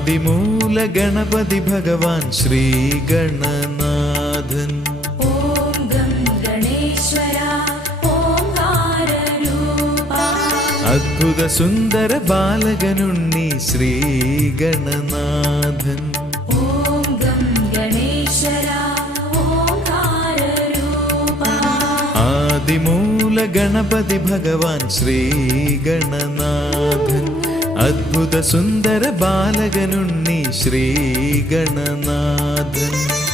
ആദിമൂല Ganapathi Bhagwan Shri ഗണനാഥൻ. Om gum ഗണേശ്വര ഓംകാരരൂപ. അദ്ഭുത Sundara ബാലകനുണ്ണി Shri ഗണനാഥൻ. Om gum ഗണേശ്വര ഓംകാരരൂപ. ആദിമൂല Ganapathi Bhagwan Shri ഗണനാഥൻ. അദ്ഭുത Sundara ബാലകനുണ്ണി Shri ഗണനാഥൻ.